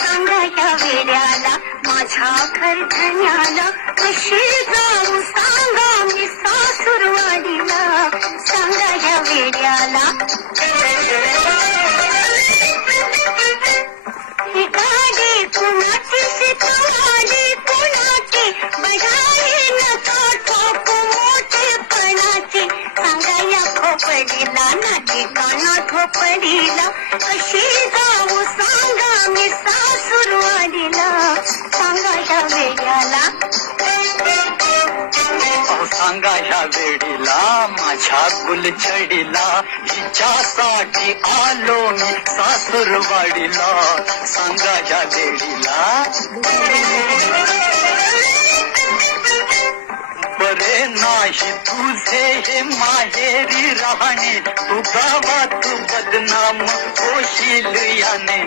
सांगा या वेड्याला माझ्या घरधण्याला कशी जाऊ सांगा मी सासूरवाडीला सांगा या वेड्याला ही गाडी कुणाची शिकवाडी कुणाची बघाई नको ठोक मोठेपणाची सांगा या खोपडीला ना ठिकाणा खोपडीला कशी जाऊ सांगा मी सासूरवाडीला सांगा या वेड्याला सांगा ह्या वेडीला माझ्या गुलछडीला हिच्यासाठी आलो मी सासूरवाडीला सांगा ह्या वेडीला बरे नाही तुझे हे माहेरी राहणे तू गावात बदनाम होशील याने